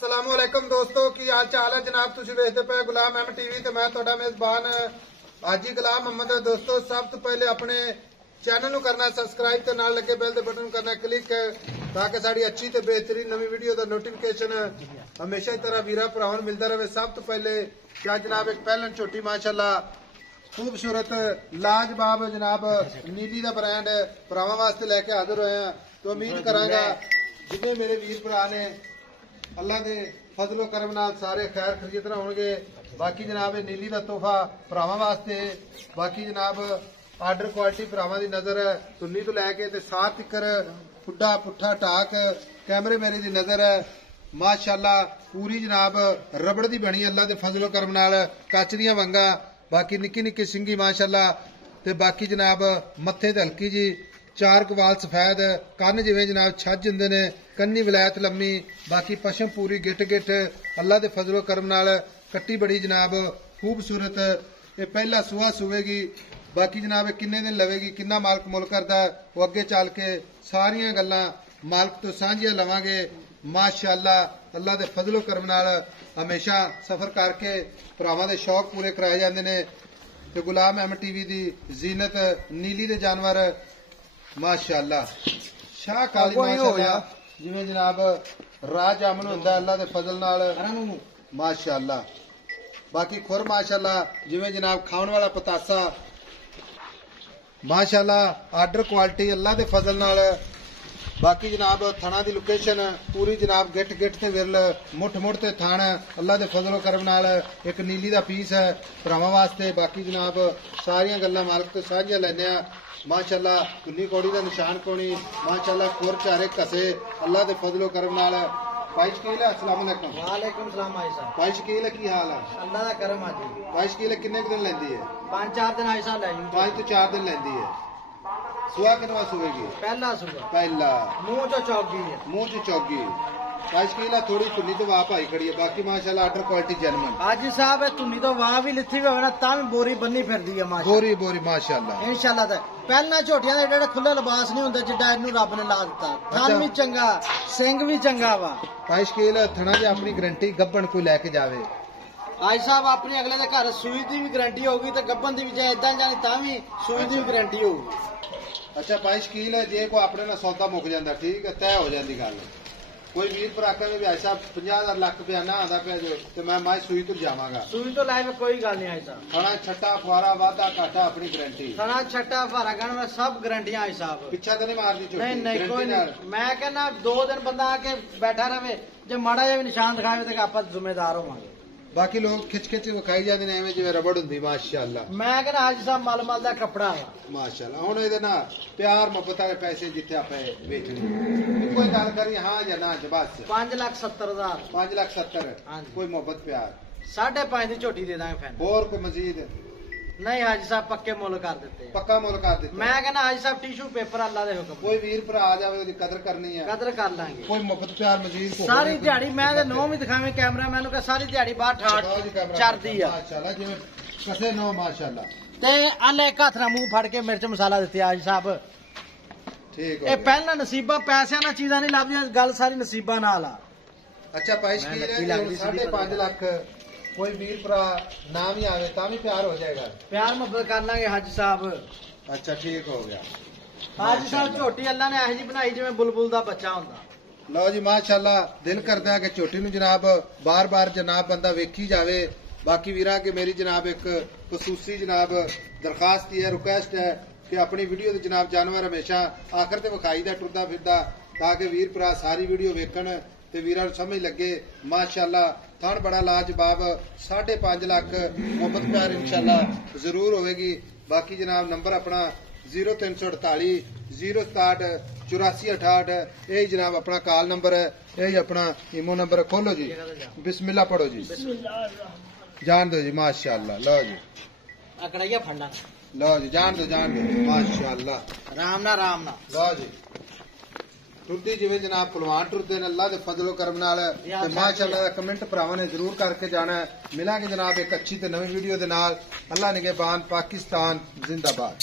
अस्सलामुअलैकुम दोस्तों की हाल चाल है जनाब। तुम वेखते पे गुलाम अहमद टीवी ते मैं तुहाडा मेजबान हाजी गुलाम अहमद। दोस्तों सब तो पहले अपने चैनल नूं करना सब्सक्राइब ते नाल लगे बेल दे बटन करना क्लिक ताकि साड़ी अच्छी ते बेहतरीन नवी वीडियो दा नोटिफिकेशन हमेशा की तरह वीरा भरावां नूं मिलता रहे। सब तो पहले क्या जनाब एक पहलन छोटी माशाअल्लाह खूबसूरत लाजवाब जनाब नीली दा ब्रांड भरावां वास्ते लैके हाजिर होए हैं। तो उम्मीद करांगा जिन्ने मेरे वीर भरा ने अल्लाह के फजलो करम नाल सारे खैर खरीद होंगे। बाकी जनाब नीली का तोहफा भरावां वास्ते। बाकी जनाब आर्डर क्वालिटी भरावां की नजर है तुन्नी तो लैके साथ तिकर फुड्डा पुट्ठा टाक कैमरे मेरे की नजर है माशाअल्लाह पूरी जनाब रबड़ की बनी अल्लाह के फजलो करम नाल कच दियां वंगा। बाकी निक्की निक्की सिंगी माशाअल्लाह ते बाकी जनाब मत्थे ते हल्की जी चार कवाल सफेद कन्न जिवें जनाब छज हुंदे ने कन्नी विलायत लम्मी। बाकी पशम पूरी गिट गिट अल्लाह के फजलो करम नाल कट्टी बड़ी जनाब खूबसूरत। ये पहला सुहा सुवेगी। बाकी जनाब किन्ने दिन लवेगी किन्ना मालक मुल करदा वो अगे चल के सारियां गल्लां मालक तो सांझियां लवांगे माशाअल्लाह। अल्लाह के फजलो करम नाल हमेशा सफर करके भरावां दे शौक पूरे कराए जांदे ने। ते गुलाम अहमद टीवी दी जीनत नीली दे जानवर माशाअल्लाह शाह काली माशाअल्लाह जिवें जनाब राज जामन हुंदा अल्लाह दे फजल नाल माशाअल्लाह। बाकी खुर माशाअल्लाह जिवें जनाब खाण वाला पतासा माशाअल्लाह आर्डर क्वालिटी अल्लाह दे फजल नाल। बाकी जनाब थाना दी लोकेशन पूरी जनाब गिट गिट ते विरल मुठ मुठ ते थान अल्लाह दे फजलो करम नाल एक नीली दा पीस है भरावां वास्ते। बाकी जनाब सारियां गल्लां मालक तो साझियां लैने आ माशाअल्लाह। कुन्नी कौड़ी दा निशान कोनी माशाअल्लाह खुर चारे कसे अल्लाह दे फजलो करम नाल। भाई शकील है अस्सलाम वालेकुम। वालेकुम सलाम भाई साहब। भाई शकील है की हाल है? अल्लाह दा करम है जी। भाई शकील किन्ने दिन लेंदी है? 5-4 दिन आई साल ले जी। 5 तो 4 दिन लेंदी है। सुहा किनवा सुवेगी? पहला सुबह पहला मुंह चो चौकी है मुंह च चौगी भाई शकील है थोड़ी तुन्नी तो वाह भाई खड़ी है। बाकी माशाअल्लाह आर्डर क्वालिटी जेन्युइन हाजी साहब तुन्नी तो वाह भी लिथी भी होवे ना तां भी बोरी बन्नी फिरदी है माशाअल्लाह बोरी बोरी माशाअल्लाह इंशाअल्लाह। ते पहला झोटियां दे जेड़े खुले लिबास नहीं हुंदे जिड्डा इनू रब ने ला दिता थन भी चंगा सिंग भी चंगा वा। भाई शकील थना दी अपनी गारंटी गब्बन कोई लेके जावे आई साहब अपने अगले दे घर सूई दी भी गारंटी होगी ते गब्बन दी भी जे इदां जानी तां भी सूई दी भी गारंटी होगी। अच्छा भाई शकील है जे कोई अपने ना सौदा मुक जांदा ठीक है तय हो जाती गल। कोई वीर भरा कहे भी भाई साहब 50,000 लाख रुपया ना आंदा पे जो तो मैं मां सूई तो जावांगा सूई तो लाए में कोई गल नहीं आई साहब। थना छट्टा फुआरा वादा काटा अपनी गारंटी थना छट्टा फुआरा गण में सब गारंटियां आई साहब। पीछा तो नहीं मारदी चोटी? नहीं नहीं कोई नहीं। मैं कहना 2 दिन बंदा आके बैठा रहे जो माड़ा जिहा भी निशान दिखाए तो आप जिम्मेदार होवांगे। बाकी लोग खिच खिच विखाई जाते हैं एवं जिवें रबड़ हुंदी माशाअल्लाह। मैं कहना आज साहब मल मल दा कपड़ा है माशाअल्लाह। हुण इहदे नाल प्यार मुहब्बत वाले पैसे जिथे आपे बेचने कोई गल करी हां या ना बस 5,70,000 5,70,000 कोई मुहब्बत प्यार 5.5 दी झोटी दे दांगे फैन और कोई मजीद नहीं हाजी साहब पक्के मुल कर देते पक्का मुल कर देते। मैं कहना हाजी साहब टिशू पेपर अल्लाह दे हुक्म कोई वीर भरा आ जावे ओदी कदर करनी है कदर कर लांगे कोई मुहब्बत प्यार मजीद सारी दिहाड़ी मैं ते नो भी दिखावे कैमरा मैनू का सारी दिहाड़ी बाहर ठाट चरदी है माशाअल्लाह जिवें कसे नो माशाअल्लाह। ते अल्लाह एक हथ नाल मुंह फड़ के मिर्च मसाला दित्ते हाजी साहब ठीक ए पहला नसीबा पैसे ना चीज़ां नहीं लभदियां गल सारी नसीबा नाल आ। अच्छा भाई शकील है 5.5 लाख कोई वीर भरा ना भी आवे ता भी प्यार हो जाएगा प्यार मुहब्बत कर लांगे हाजी साहब। अच्छा ठीक हो गया हाजी साहब झोटी अल्लाह ने ऐसी बनाई जिवें बुलबुल दा बच्चा हुंदा। लो जी माशाअल्लाह दिल करदा है कि झोटी नूं जनाब बार बार जनाब बंदा वेखी जावे। बाकी वीरा के मेरी जनाब एक खसूसी जनाब दरखास्त है रिक्वेस्ट है कि अपनी वीडियो दे जनाब जानवर हमेशा आखिर ते विखाई दा टुरदा फिरदा ताकि वीर भरा सारी वीडियो वेखण ते वीरां नूं समझ लगे माशाअल्लाह। थन बड़ा लाजवाब 5.5 लाख मुहब्बत प्यार इंशाअल्लाह जरूर होगी। बाकी जनाब नंबर अपना 0348 067 8468 यही जनाब अपना कॉल नंबर है यही अपना ईमो नंबर है। खोलो जी बिस्मिल्लाह पढ़ो जी जान दो जी माशाअल्लाह। लो जी अकड़िया फंडा लो जी जान दो माशाअल्लाह राम ना लो जी टुरदी जिवें जनाब पलवान टुरदे ने अल्लाह दे फजलो करम नाल ते माशाअल्लाह दा कमेंट भरावां ने जरूर करके जाना है। मिलांगे जनाब एक अच्छी ते नवी वीडियो दे नाल। अल्लाह निगहबान पाकिस्तान जिंदाबाद।